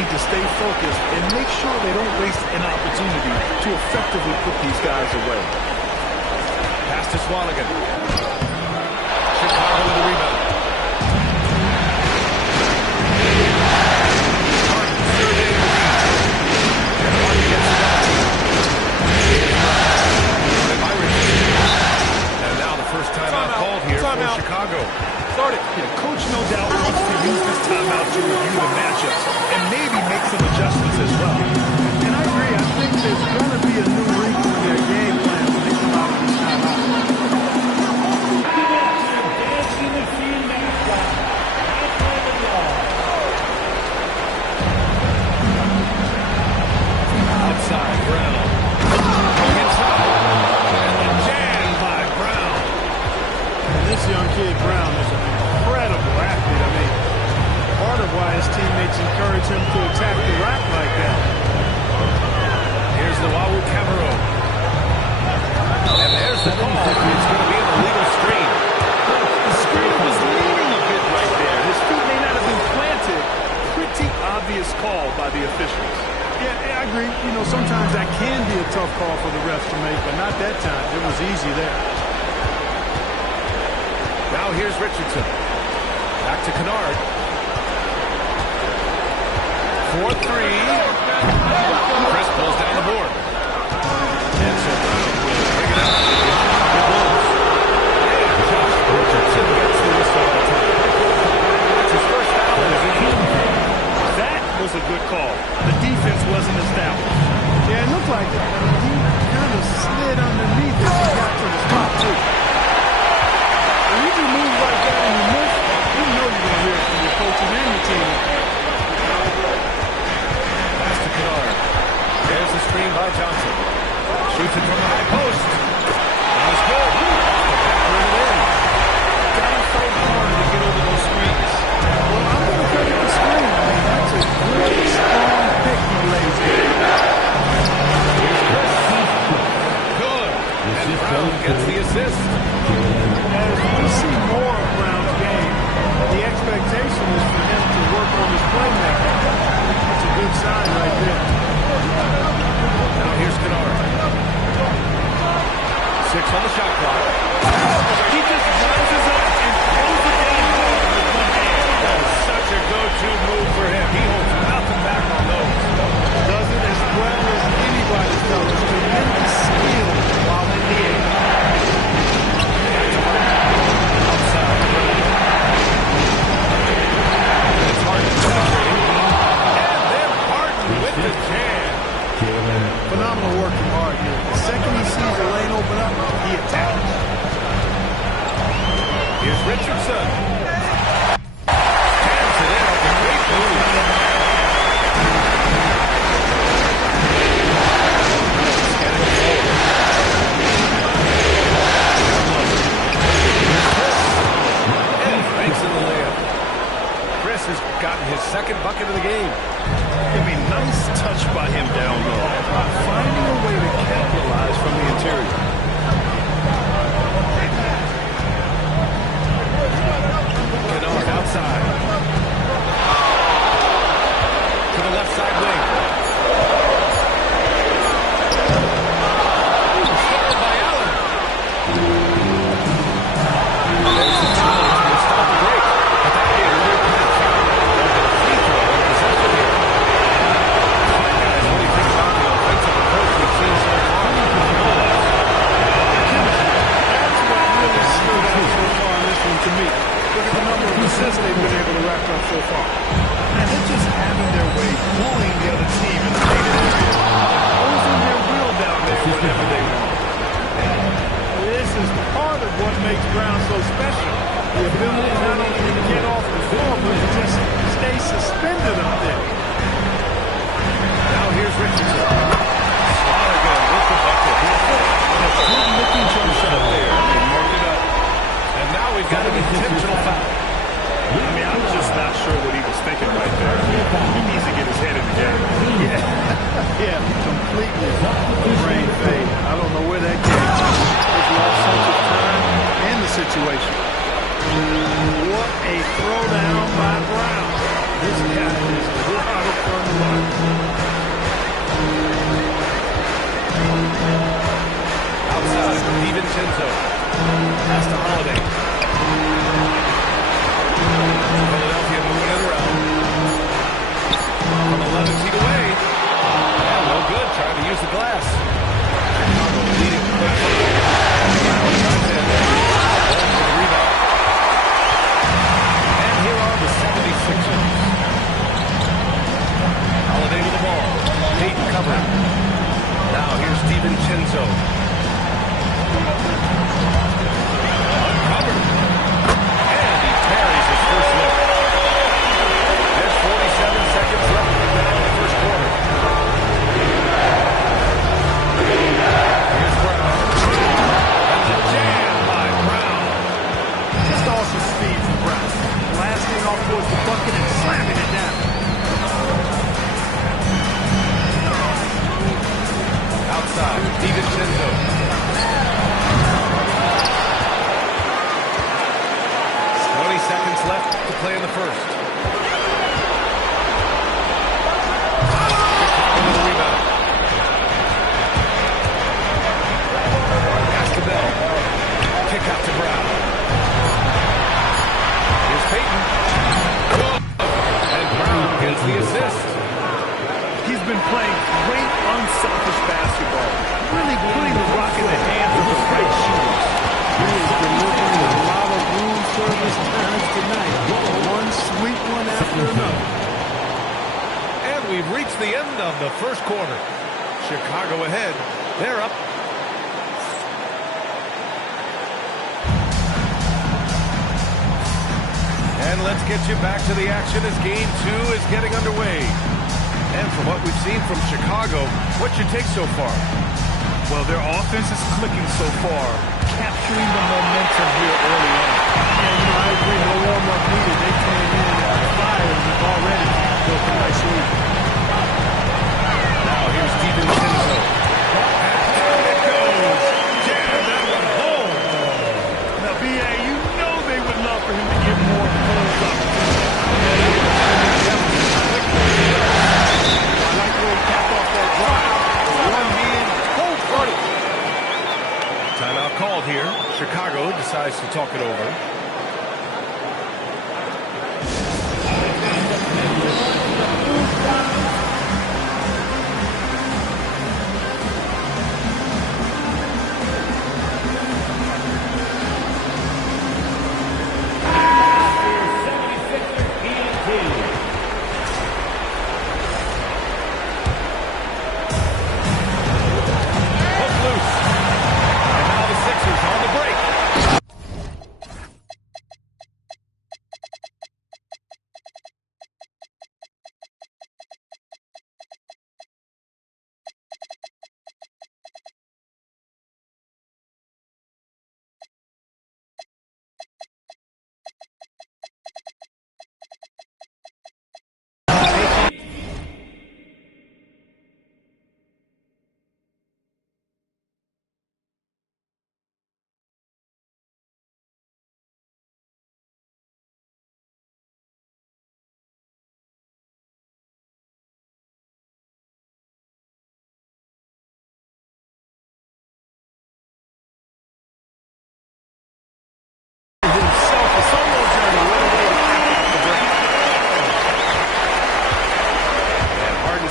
need to stay focused and make sure they don't waste an opportunity to effectively put these guys away. Pass to Swanigan. Chicago with the rebound. And now the first timeout called here for Chicago. Started. Yeah, coach no doubt wants to use this timeout to review the matchups and maybe make some adjustments as well. And I agree. I think there's going to be a new wrinkle in their game plan when they come out of this timeout. Outside, Brown. Inside. And the jam by Brown. And this young kid, Brown, is an incredible athlete. I mean, part of why his teammates encourage him to attack the rack like that. Here's the Wawu Camero. And there's the call. It's going to be an illegal screen. The screen was leaning a bit right there. His feet may not have been planted. Pretty obvious call by the officials. Yeah, I agree. You know, sometimes that can be a tough call for the refs to make, but not that time. It was easy there. Now here's Richardson. Back to Kennard. 4-3. Chris pulls down the board. And so Brown will bring it up. The Bulls. And Josh Richardson gets the whistle on time. That's his first foul of the game. That was a good call. The defense wasn't established. Yeah, it looked like it. He kind of slid underneath as he got to the spot, too. When you do moves like that and you miss, you know you're going to hear it from your coaches and your team. Pass to Kennard. There's the screen by Johnson. Shoots it from the high post. That was good. Bring it in. Gotta fight hard to get over those screens. Well, I'm going to credit the screen. I mean, that's a good, strong pick he lays there. Good. And Brown gets the assist. As we see more of Brown's game, the expectation is for him to work on his playmaking. That's a good sign right there. Now here's Kennard. 6 on the shot clock. He just rises up and throws it down with one hand. That is such a go-to move for him. He holds nothing back on those. Does it as well as anybody does. Tremendous skill while in the air. Outside. It's Harden penetrating. And then Harden with the jam. Phenomenal work from Harden here. The second he sees the lane open up, he attacks. Here's Richardson. Jams it in. A great move. And makes it the layup. Chris has gotten his second bucket of the game. I mean, nice touch by him down low. Finding a way to capitalize from the interior. Kennard outside. To the left side wing. Started by Allen. There's the challenge to stop the break. But that is a real catch. Free throw in possession here. Guys, what do you think about the offensive approach we've seen so far? That's what really stood out so far in this one to me. Look at the number of assists they've been able to rack up so far. And they're just having their way, bullying the other team in the paint area. Closing their wheel down there whenever they want. This is part of what makes Brown so special. The ability not only to get off the floor, but to just stay suspended up there. Now here's Richardson. Swanigan with the bucket. Good-looking jump shot there. They marked it up. And now we've got an intentional foul. I mean, I'm just not sure what he was thinking right there. He needs to get his head in the game. Yeah, completely. Brain fade. I don't know where that came from. He's lost sense of time and the situation. What a throwdown by Brown. This guy is a lot of fun Outside, DiVincenzo. Pass to Holiday. Philadelphia moving it around. From 11 feet away. And no good, trying to use the glass. Chicago leading by 5. Brown drives in. Ball for the rebound. And here are the 76ers. Holiday with the ball. Payton covering. Now here's DiVincenzo. Uncovered. And he parries his first look. There's 47 seconds left in the first quarter. Here's Brown. And the jam by Brown. Just awesome speed from Brown. Blasting off towards the bucket and slamming it down. Outside, DiVincenzo. 20 seconds left to play in the first. Chicago with the rebound. Pass to Bell. Kick out to Brown. Here's Payton. And Brown gets the assist. He's been playing great, unselfish basketball. Really putting the rock in the hands of the right shooters. He is delivering a lot of room service times tonight. One sweet one after another. And we've reached the end of the first quarter. Chicago ahead. They're up. And let's get you back to the action as Game 2 is getting underway. And from what we've seen from Chicago, what's your take so far? Well, their offense is clicking so far, capturing the momentum here early on. And I agree, no warm-up needed. They came in fire and have already built a nice lead. Now here's DiVincenzo. And down it goes. Jam that one home. Now, B.A., you know they would love for him to get more goals opportunities. I like the way he capped off that drive. One hand, cold-blooded. Timeout called here. Chicago decides to talk it over.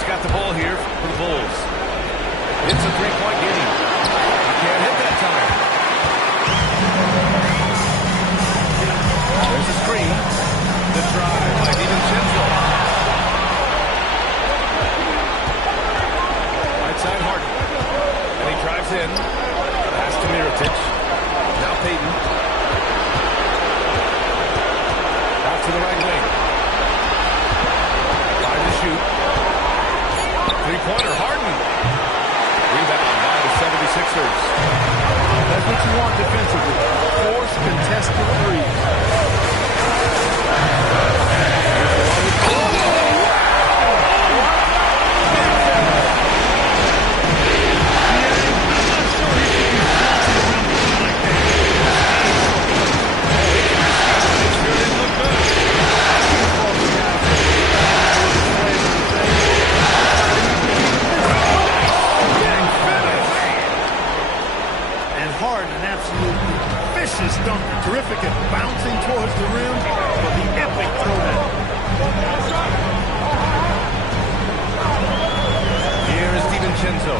Got the ball here for the Bulls. It's a three-point game. He can't hit that time. There's a screen. The drive by DiVincenzo. Right side Harden. And he drives in. Pass to Mirotic. Now Payton. Out to the right wing. 5 to shoot. Three-pointer, Harden. Rebound by the 76ers. That's what you want defensively. Force contested threes. absolutely vicious dunker. Terrific at bouncing towards the rim, but the epic throwdown. Here is DiVincenzo.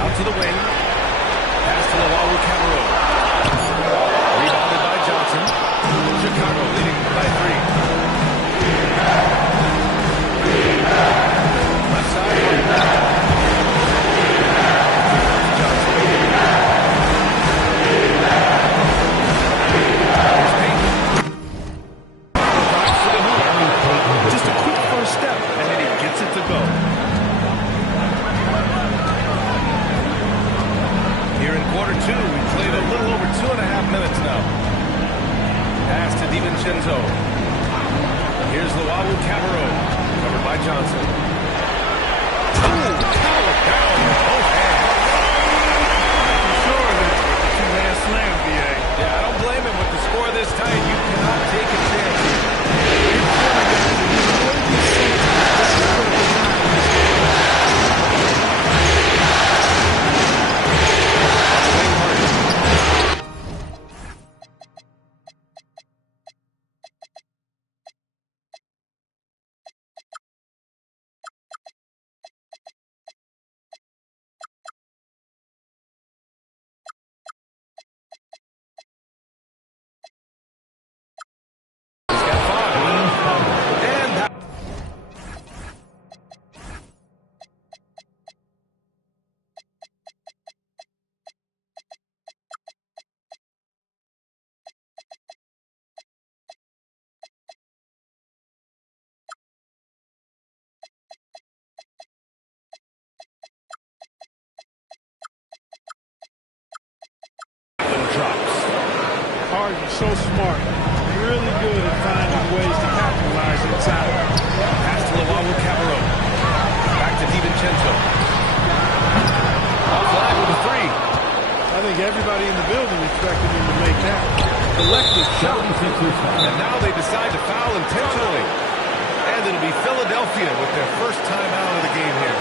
Out to the wing. Pass to Luau Cabarrot. Rebounded by Johnson. Chicago leading by 3. Left side. Johnson. Here's Payton. Drives to the hoop. Just a quick first step, and then he gets it to go. Here in quarter 2, we played a little over 2.5 minutes now. Pass to DiVincenzo. Here's Luau Cabarrot, covered by Johnson. Powered down with both hands. Sure, that's a two-hand slam, B.A. Yeah, I don't blame him with the score this tight. You cannot take a chance. Harden's so smart. Really good at finding ways to capitalize inside. Pass to Luau Cabarrot. Back to DiVincenzo. Offline with a 3. I think everybody in the building expected him to make that. Collective shot. And now they decide to foul intentionally. And it'll be Philadelphia with their first time out of the game here.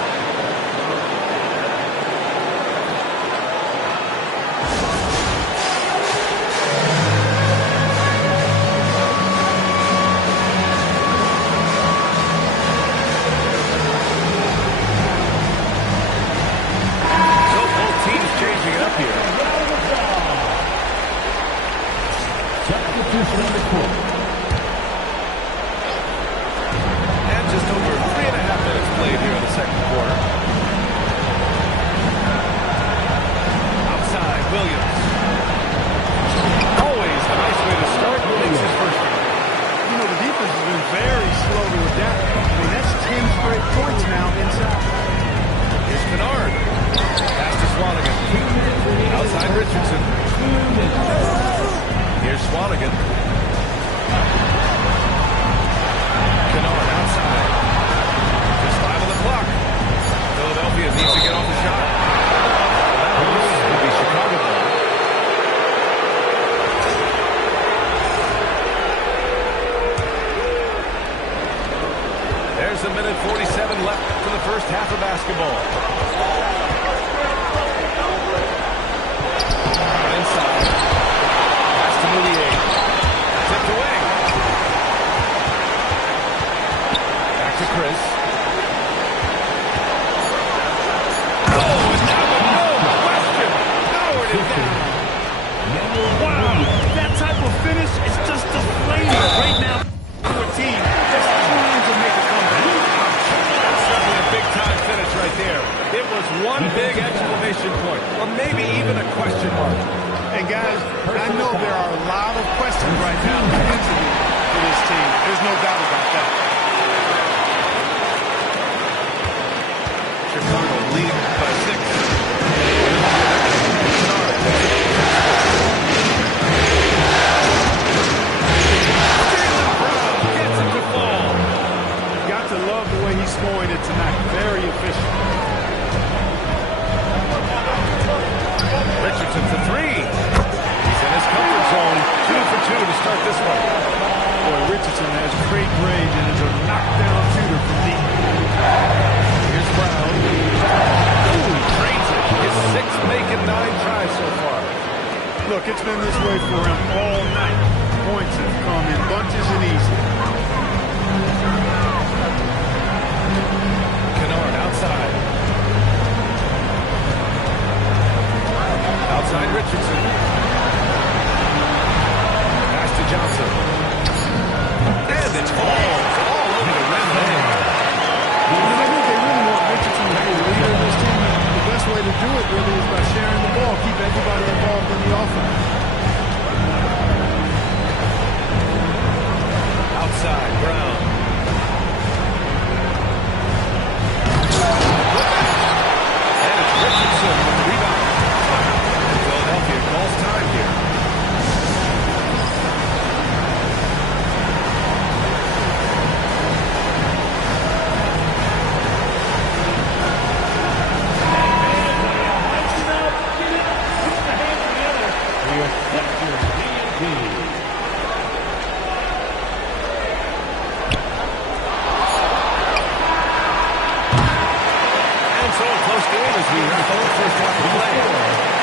And just over 3.5 minutes played here in the second quarter. Outside, Williams. Always a nice way to start. Makes his first one. You know, the defense has been very slow to adapt. I mean, that's 10 straight points now inside. Here's Kennard. Pass to Swanigan. Outside Richardson. Here's Swanigan. Kennard outside. Just 5 on the clock. Philadelphia needs to get off the shot. This will be Chicago ball. There's a minute 47 left for the first half of basketball. Inside. Pass to Moutier. Tipped away. Back to Chris. Oh, and now with no question, powered it down. Wow, that type of finish is just deflating right now for a team that's trying to make a comeback. That's certainly a big-time finish right there. It was one big exclamation point, or maybe even a question mark. And guys, I know there are a lot of questions right now defensively for this team. There's no doubt about that. Chicago leading by 6. Gets it to fall. Got to love the way he's scoring it tonight. Very efficient. Richardson for 3. He's in his comfort zone. 2 for 2 to start this one. Boy, Richardson has great range and is a knockdown shooter from deep. Here's Brown. 6 making 9 tries so far. Look, it's been this way for him all night. Points have come in bunches and easy. Kennard outside. Outside Richardson. Pass to Johnson. And it falls all over the rim leg. I think they really want Richardson to be the leader of this team. The best way to do it really is by sharing the ball. Keep everybody involved in the offense. Outside, Brown. And it's Richardson with the rebound. Philadelphia calls time here.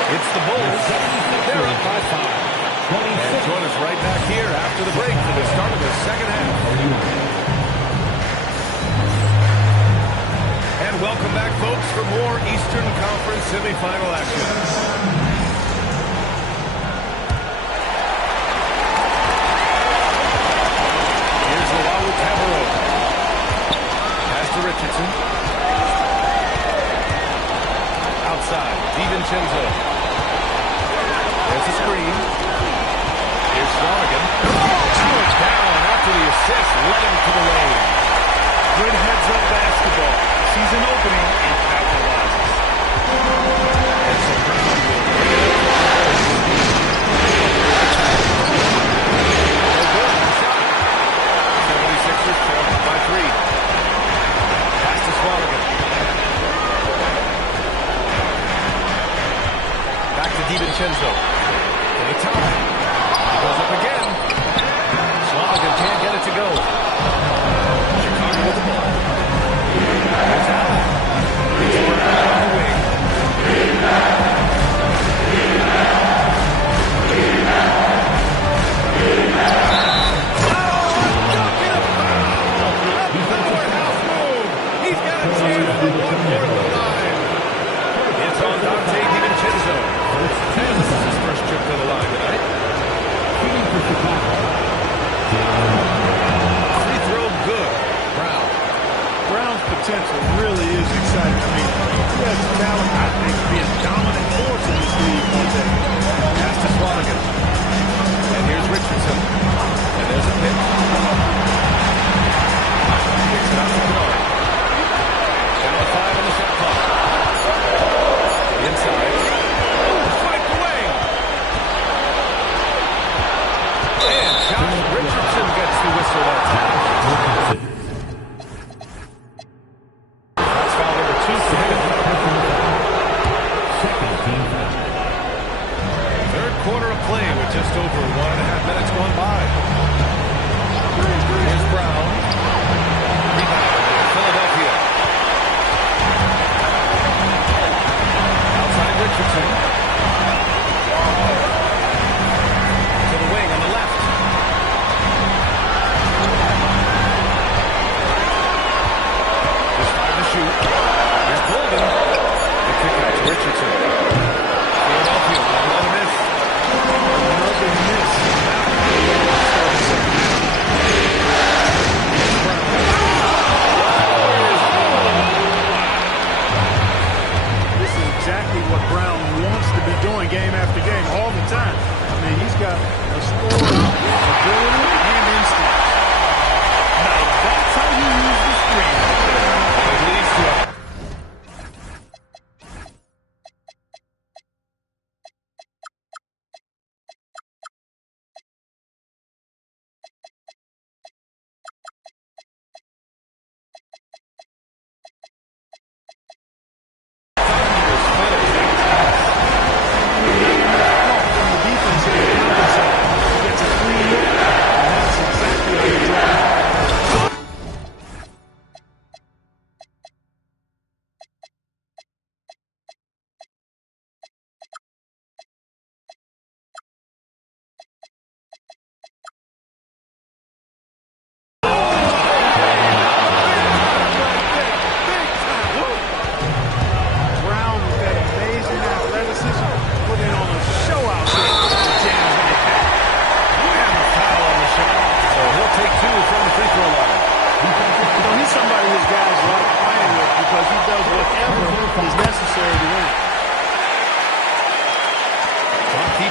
It's the Bulls. They're up by 5. And join us right back here after the break for the start of the second half. And welcome back, folks, for more Eastern Conference semifinal action. Here's Luau Tabarro. Pass to Richardson. Outside, DiVincenzo. There's a screen. Here's Swanigan. Howard down after the assist. Led him to the lane. Good heads-up basketball. Sees an opening and capitalizes. And so Brown will bring it up. No good. Shot. 76ers trail by 3. Pass to Swanigan. Back to DiVincenzo. To the top. He goes up again. Swanigan can't get it to go. Chicago with the ball. There's Allen. It's Brown on the wing. Oh, knocking a foul. Up the courthouse move. He's got a chance for one more at the line. It's on Dante DiVincenzo. And this is his first trip to the line tonight. Free throw good. Brown. Brown's potential really is exciting. I mean, he has the talent, I think, to be a dominant force in this league one day. Pass to Swanigan. And here's Richardson. And there's a pick. Kicks it out to Kennard. Down to 5 on the shot clock. Inside. Fight the wing. And Josh Richardson gets the whistle that time. That's foul number 2 for him. Third quarter of play with just over 1.5 minutes gone by. Here's Brown. Rebound. Philadelphia. Outside Richardson. To the wing on the left. There's 5 to shoot. Here's Golden. The kick out to Richardson. Philadelphia, another miss. Another miss. This is exactly what Brown wants to be doing game after game all the time. I mean, he's got a scoring ability and instinct. Now that's how you use the screen. It leads to a From the defense here, he gets a free look, and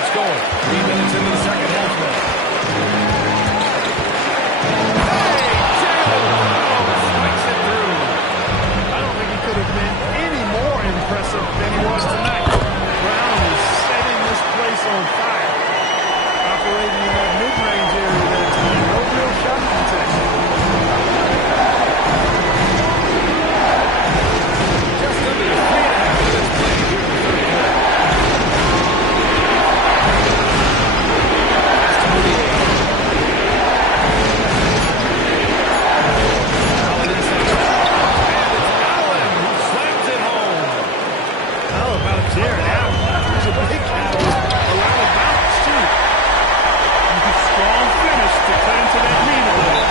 gets going. 3 minutes into the second half now. Any more impressive than he was tonight. Brown is setting this place on fire. Operating in that mid-range area there tonight. No real shot protection. Just under 3.5 minutes played here in the third quarter. Pass to Moutier. Allen inside. And it's Allen who slams it home. How about Jared Allen? He's a big guy with a lot of bounce, too. Strong finish to cut into that lead a little.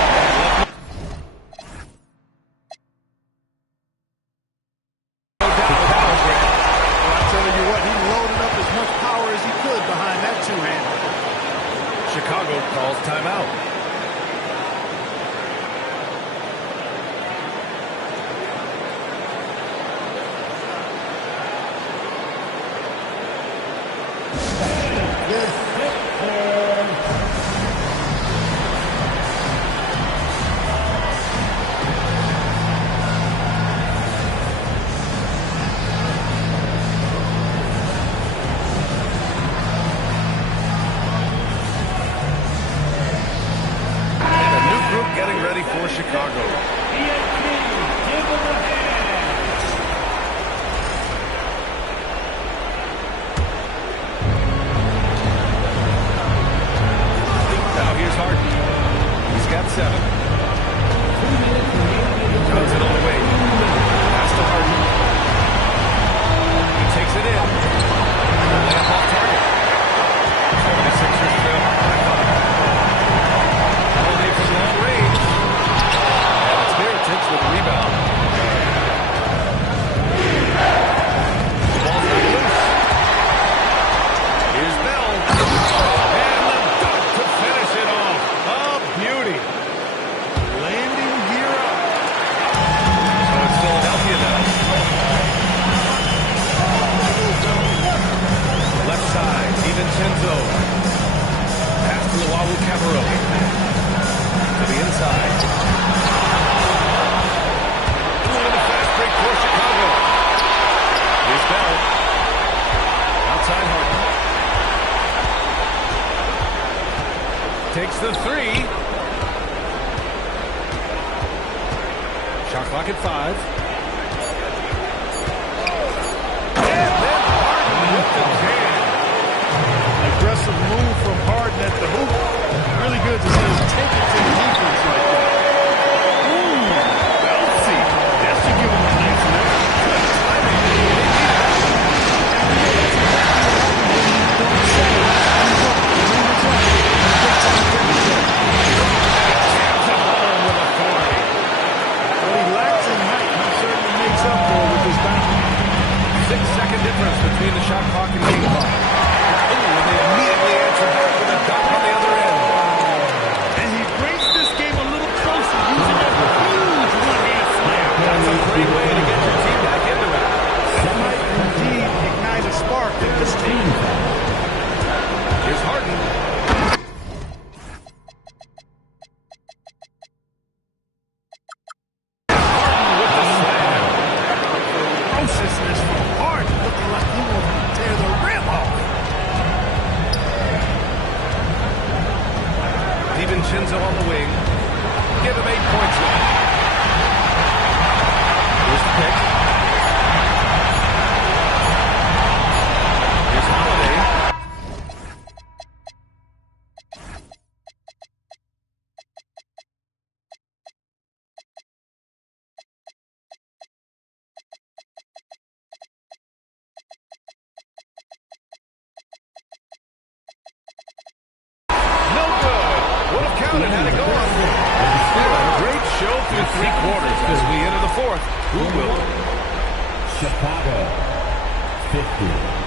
I tell you what, he loaded up as much power as he could behind that two-hander. Chicago calls timeout. Getting ready for Chicago. Now here's Harden. He's got 7. Cuts it on the way. Pass to Harden. He takes it in. Layup off target. 76ers trail by 5. Holiday from long range. And it's Mirotic with the rebound. The ball's not loose. Here's Bell. And the dunk to finish it off. A beauty. Landing gear up. So it's Philadelphia now. Left side, DiVincenzo. Pass to Luau Cabarro. To the inside. Ooh, the fast break for Chicago. Here's Bell. Outside Harden. Takes the 3. Shot clock at 5. And then Harden with the jam. Aggressive move from Harden at the hoop. Really good to see him take it to the defense like that. Ooh, Belsey. That should give him a nice look. Good timing. Jams it home with authority. What he lacks in height, he certainly makes up for with his bounce. 6-second difference between the shot clock and game clock. Ooh, and they immediately answer back with a dunk on the other end. And he breaks this game a little closer using that huge one-hand slam. That's a great way to get your team back into it. That might indeed ignite a spark in this team. Here's Harden. Harden with the slam. Ferociousness from Harden, looking like he wants to tear the rim off. DiVincenzo on the wing. Give him 8 points now. Here's the pick. Here's Holiday. No good. Would have counted had it gone. Still a great show through 3 quarters as we enter the 4th. Who will? Chicago, 50.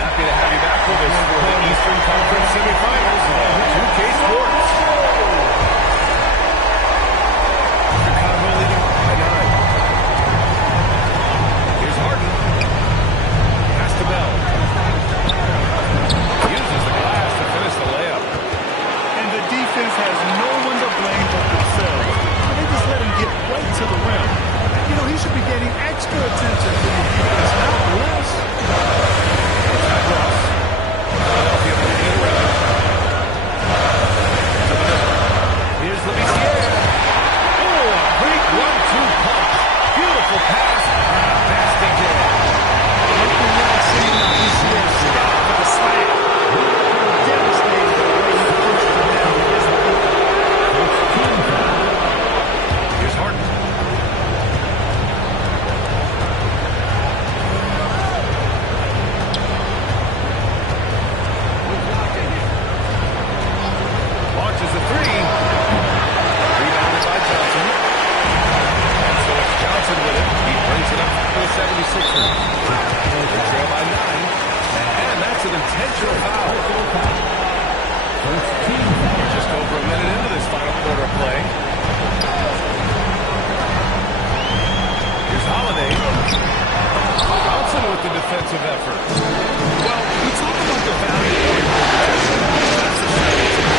Happy to have you back with us for the Eastern Conference semifinals on 2K Sports. Chicago leading by 9. Here's Harden. Pass to Bell. defensive effort. Well, we talk about the value of possession. That's a strategy.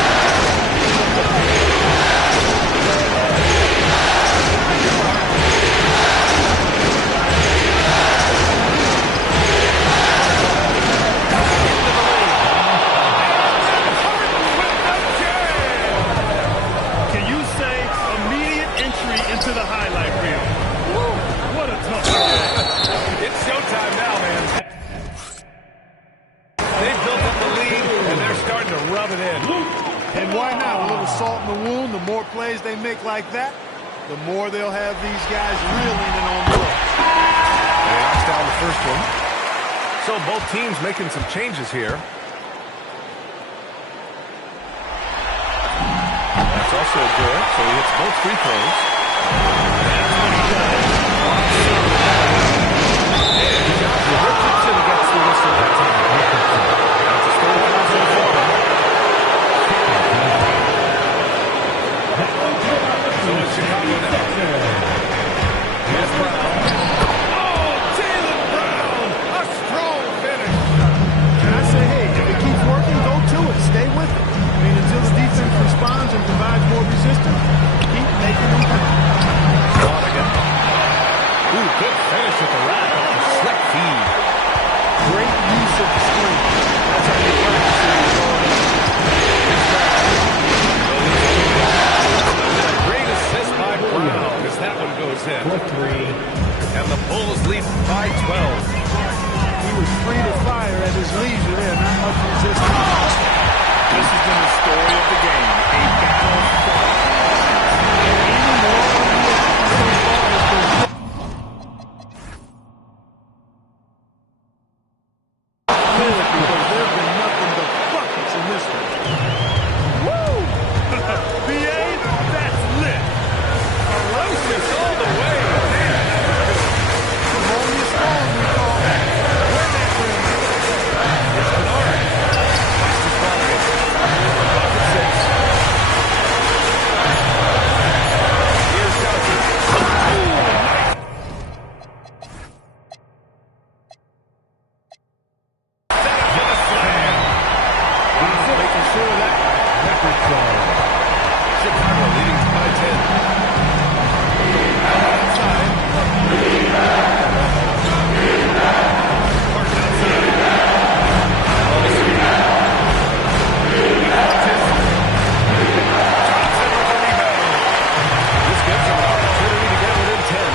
Can you say immediate entry into the highlight reel? Woo, what a tough game. It's showtime now, man. They've built up the lead, and they're starting to rub it in. And why not? A little salt in the wound. The more plays they make like that, the more they'll have these guys reeling and on the road. They knocks down the first one. So both teams making some changes here. That's also good. So he hits both free throws. That's what he does. And Josh Richardson gets the whistle that time. That's a score one so far. So it's Chicago now. Here's Brown. Oh, Jaylen Brown! A strong finish. And I say, hey, if it keeps working, go to it. Stay with it. I mean, until the defense responds and provides more resistance, keep making them play. Ooh, good finish at the rack off the slick feed. Great use of the screen. That's how you practice it. A great assist by Brown as that one goes in. 4-3. And the Bulls lead by 12. He was free to fire at his leisure there. Not much resistance. This has been the story of the game. A battle fought. Even more so far has been good because there have been nothing but buckets in this one. Woo! BA, that's lit. Ferocious all the way. Ammonia storm, we call that. Where that rim at? It's Kennard. Watch the slide. Bucket six. Here's Johnson. Ooh, nice. Set up for the slam. He's making sure of that. Chicago leading by 10. Outside. Park outside. Ball screen. Johnson with the rebound. This gives them an opportunity to get within 10.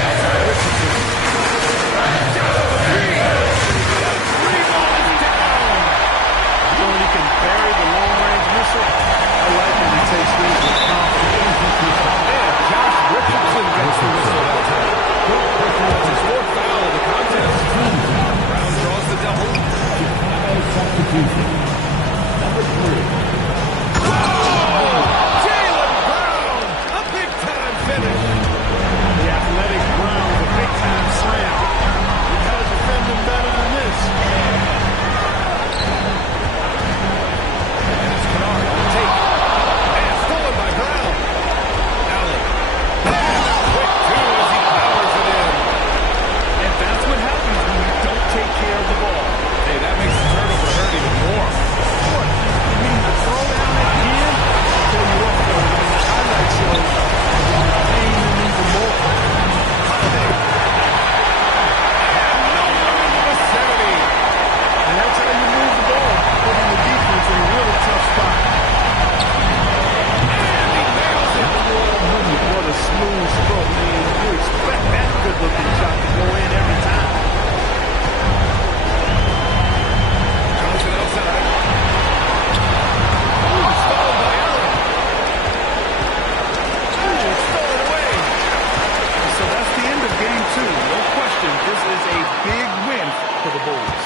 Outside Richardson. Down to the three. Rebound down. So he can bury the long-range missile. I like when he takes these with confidence. And Josh Richardson gets the whistle that time. That's his fourth foul of the contest. Brown draws the double. Substitution. Number 3. Jaylen Brown! A big-time finish. The athletic Brown with a big-time slam. You gotta defend him better than this. And it's Kennard on the take. And stolen by Brown. Allen. And a quick two as he powers it in. And that's what happens when you don't take care of the ball. Hey, that makes the turnover hurt even more. What? You mean the throwdown at the end? I'll tell you what, though, when the highlight shows, it'll pain him even more. Holiday. And no one in the vicinity. And that's how you move the ball, putting the defense in a really tough spot. And he nails it. What a smooth stroke, man. You expect that good-looking shot to go in every time. Johnson outside. Ooh, stolen by Allen. Ooh, stolen away. So that's the end of game 2. No question, this is a big win for the Bulls.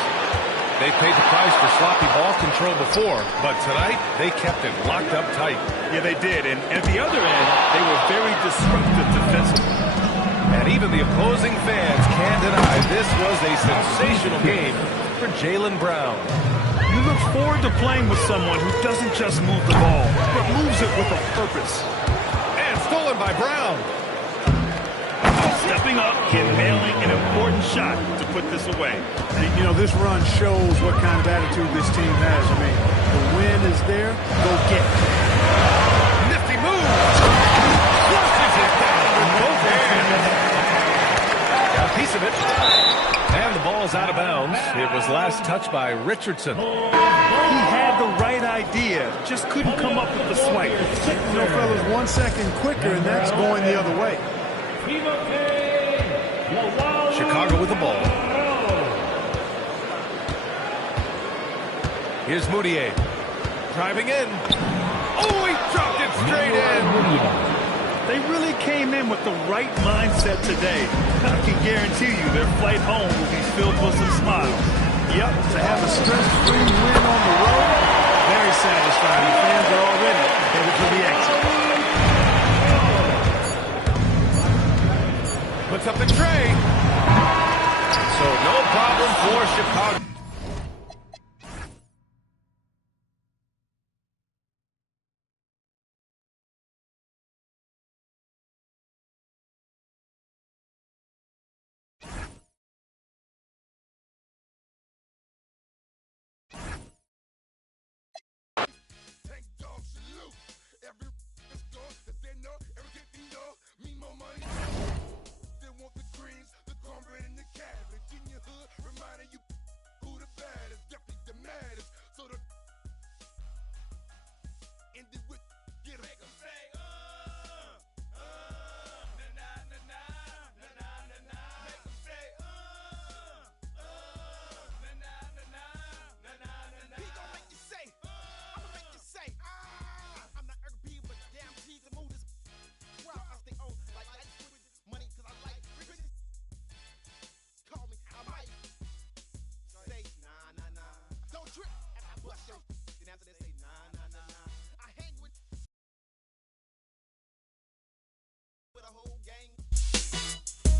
They paid the price for sloppy ball control before, but tonight they kept it locked up tight. Yeah, they did. And at the other end, they were very disruptive defensively. And even the opposing fans can't deny this was a sensational game for Jaylen Brown. You look forward to playing with someone who doesn't just move the ball, but moves it with a purpose. And stolen by Brown. stepping up and nailing an important shot to put this away. And, you know, this run shows what kind of attitude this team has. I mean, the win is there, go get it. Nifty move. Flushes it down with both hands. Got a piece of it. And the ball's out of bounds. It was last touched by Richardson. He had the right idea, just couldn't come up with the swing. You know, fellas, 1 second quicker, and that's going the other way. Chicago with the ball. Here's Moutier. Driving in. Oh, he dropped it straight in. They really came in with the right mindset today. I can guarantee you their flight home will be filled with some smiles. Yep, to have a stress-free win on the road, very satisfying. The fans are already headed for the exit. Puts up the tray. So no problem for Chicago.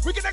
We can